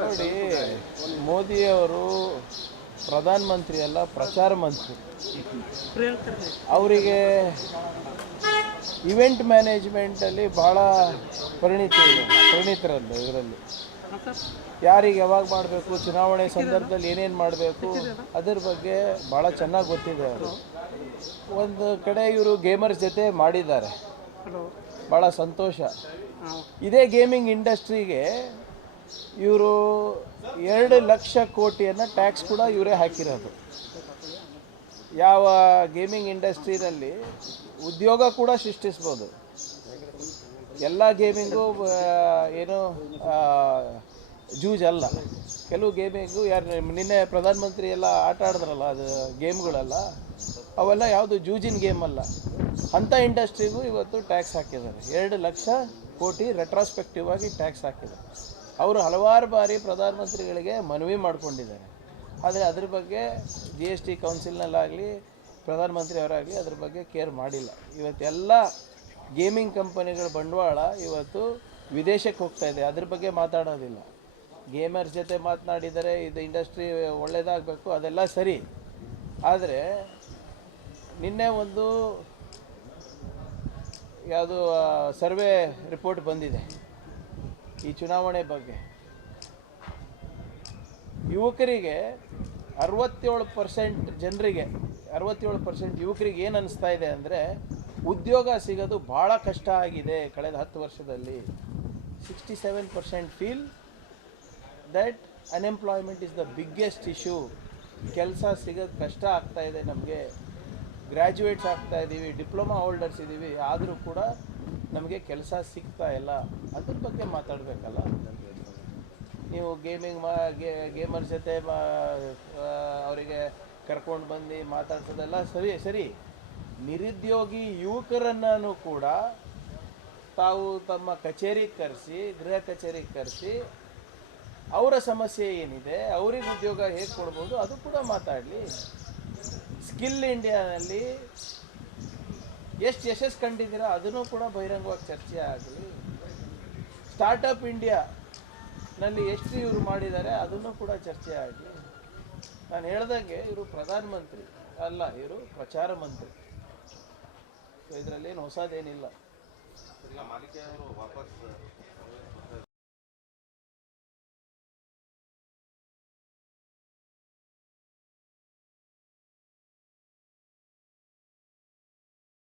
ನೋಡಿ ಮೋದಿಯವರು ಪ್ರಧಾನಮಂತ್ರಿ ಅಲ್ಲ ಪ್ರಚಾರ ಮಂತ್ರಿ. ಅವರಿಗೆ ಇವೆಂಟ್ ಮ್ಯಾನೇಜ್ಮೆಂಟಲ್ಲಿ ಭಾಳ ಪರಿಣಿತಿ ಇದೆ ಪರಿಣಿತರಲ್ಲ ಇದರಲ್ಲಿ. ಯಾರಿಗೆ ಯಾವಾಗ ಮಾಡಬೇಕು ಚುನಾವಣೆ ಸಂದರ್ಭದಲ್ಲಿ ಏನೇನು ಮಾಡಬೇಕು ಅದ್ರ ಬಗ್ಗೆ ಭಾಳ ಚೆನ್ನಾಗಿ ಗೊತ್ತಿದೆ ಅವರು. ಒಂದು ಕಡೆ ಇವರು ಗೇಮರ್ಸ್ ಜೊತೆ ಮಾಡಿದ್ದಾರೆ. ಭಾಳ ಸಂತೋಷ. ಇದೇ ಗೇಮಿಂಗ್ ಇಂಡಸ್ಟ್ರಿಗೆ ಇವರು ಎರಡು ಲಕ್ಷ ಕೋಟಿಯನ್ನು ಟ್ಯಾಕ್ಸ್ ಕೂಡ ಇವರೇ ಹಾಕಿರೋದು. ಯಾವ ಗೇಮಿಂಗ್ ಇಂಡಸ್ಟ್ರಿನಲ್ಲಿ ಉದ್ಯೋಗ ಕೂಡ ಸೃಷ್ಟಿಸ್ಬೋದು. ಎಲ್ಲ ಗೇಮಿಂಗು ಏನು ಜೂಜ್ ಜೂಜಲ್ಲ ಕೆಲವು ಗೇಮಿಂಗು ಯಾರು ನಿನ್ನೆ ಪ್ರಧಾನಮಂತ್ರಿ ಎಲ್ಲ ಆಟ ಆಡಿದ್ರಲ್ಲ ಅದು ಗೇಮ್ಗಳೆಲ್ಲ ಅವೆಲ್ಲ ಯಾವುದು ಜೂಜಿನ ಗೇಮ್ ಅಲ್ಲ. ಅಂಥ ಇಂಡಸ್ಟ್ರಿಗೂ ಇವತ್ತು ಟ್ಯಾಕ್ಸ್ ಹಾಕಿದ್ದಾರೆ. ಎರಡು ಲಕ್ಷ ಕೋಟಿ ರೆಟ್ರಾಸ್ಪೆಕ್ಟಿವ್ ಆಗಿ ಟ್ಯಾಕ್ಸ್ ಹಾಕಿದ್ದಾರೆ ಅವರು ಹಲವಾರು ಬಾರಿ ಪ್ರಧಾನಮಂತ್ರಿಗಳಿಗೆ ಮನವಿ ಮಾಡಿಕೊಂಡಿದ್ದಾರೆ. ಆದರೆ ಅದ್ರ ಬಗ್ಗೆ ಜಿ ಎಸ್ ಟಿ ಕೌನ್ಸಿಲ್ನಲ್ಲಾಗಲಿ ಪ್ರಧಾನಮಂತ್ರಿ ಅವರಾಗಲಿ ಅದ್ರ ಬಗ್ಗೆ ಕೇರ್ ಮಾಡಿಲ್ಲ. ಇವತ್ತೆಲ್ಲ ಗೇಮಿಂಗ್ ಕಂಪನಿಗಳ ಬಂಡವಾಳ ಇವತ್ತು ವಿದೇಶಕ್ಕೆ ಹೋಗ್ತಾ ಇದೆ. ಅದ್ರ ಬಗ್ಗೆ ಮಾತಾಡೋದಿಲ್ಲ. ಗೇಮರ್ಸ್ ಜೊತೆ ಮಾತನಾಡಿದರೆ ಇದು ಇಂಡಸ್ಟ್ರಿ ಒಳ್ಳೆಯದಾಗಬೇಕು ಅದೆಲ್ಲ ಸರಿ. ಆದರೆ ನಿನ್ನೆ ಒಂದು ಯಾವುದು ಸರ್ವೆ ರಿಪೋರ್ಟ್ ಬಂದಿದೆ ಈ ಚುನಾವಣೆ ಬಗ್ಗೆ. ಯುವಕರಿಗೆ ಅರವತ್ತೇಳು ಪರ್ಸೆಂಟ್ ಜನರಿಗೆ, ಅರವತ್ತೇಳು ಪರ್ಸೆಂಟ್ ಯುವಕರಿಗೆ ಏನು ಅನ್ನಿಸ್ತಾ ಇದೆ ಅಂದರೆ ಉದ್ಯೋಗ ಸಿಗೋದು ಭಾಳ ಕಷ್ಟ ಆಗಿದೆ ಕಳೆದ ಹತ್ತು ವರ್ಷದಲ್ಲಿ. Sixty seven percent feel that unemployment is the biggest issue ಕೆಲಸ ಸಿಗೋದು ಕಷ್ಟ ಆಗ್ತಾಯಿದೆ ನಮಗೆ. ಗ್ರ್ಯಾಜುಯೇಟ್ಸ್ ಆಗ್ತಾ ಇದ್ದೀವಿ ಡಿಪ್ಲೊಮಾ ಹೋಲ್ಡರ್ಸ್ ಇದ್ದೀವಿ ಆದರೂ ಕೂಡ ನಮಗೆ ಕೆಲಸ ಸಿಗ್ತಾ ಇಲ್ಲ. ಅದ್ರ ಬಗ್ಗೆ ಮಾತಾಡಬೇಕಲ್ಲ? ನೀವು ಗೇಮಿಂಗ್ ಮಾ ಗೇಮರ್ ಜೊತೆ ಮಾ ಅವರಿಗೆ ಕರ್ಕೊಂಡು ಬಂದು ಮಾತಾಡ್ಸೋದೆಲ್ಲ ಸರಿ ಸರಿ. ನಿರುದ್ಯೋಗಿ ಯುವಕರನ್ನು ಕೂಡ ತಾವು ತಮ್ಮ ಕಚೇರಿಗೆ ಕರೆಸಿ, ಗೃಹ ಕಚೇರಿಗೆ ಕರೆಸಿ, ಅವರ ಸಮಸ್ಯೆ ಏನಿದೆ, ಅವ್ರಿಗೆ ಉದ್ಯೋಗ ಹೇಗೆ ಕೊಡ್ಬೋದು ಅದು ಕೂಡ ಮಾತಾಡಲಿ. ಸ್ಕಿಲ್ ಇಂಡಿಯಾನಲ್ಲಿ ಎಷ್ಟು ಯಶಸ್ಸು ಕಂಡಿದ್ದೀರಾ ಅದನ್ನು ಕೂಡ ಬಹಿರಂಗವಾಗಿ ಚರ್ಚೆ ಆಗಲಿ. ಸ್ಟಾರ್ಟಪ್ ಇಂಡಿಯಾನಲ್ಲಿ ಎಷ್ಟು ಇವರು ಮಾಡಿದ್ದಾರೆ ಅದನ್ನು ಕೂಡ ಚರ್ಚೆ ಆಗಲಿ. ನಾನು ಹೇಳ್ದಂಗೆ ಇವರು ಪ್ರಧಾನಮಂತ್ರಿ ಅಲ್ಲ, ಇವರು ಪ್ರಚಾರ ಮಂತ್ರಿ. ಇದರಲ್ಲಿ ಏನು ಹೊಸದೇನಿಲ್ಲ.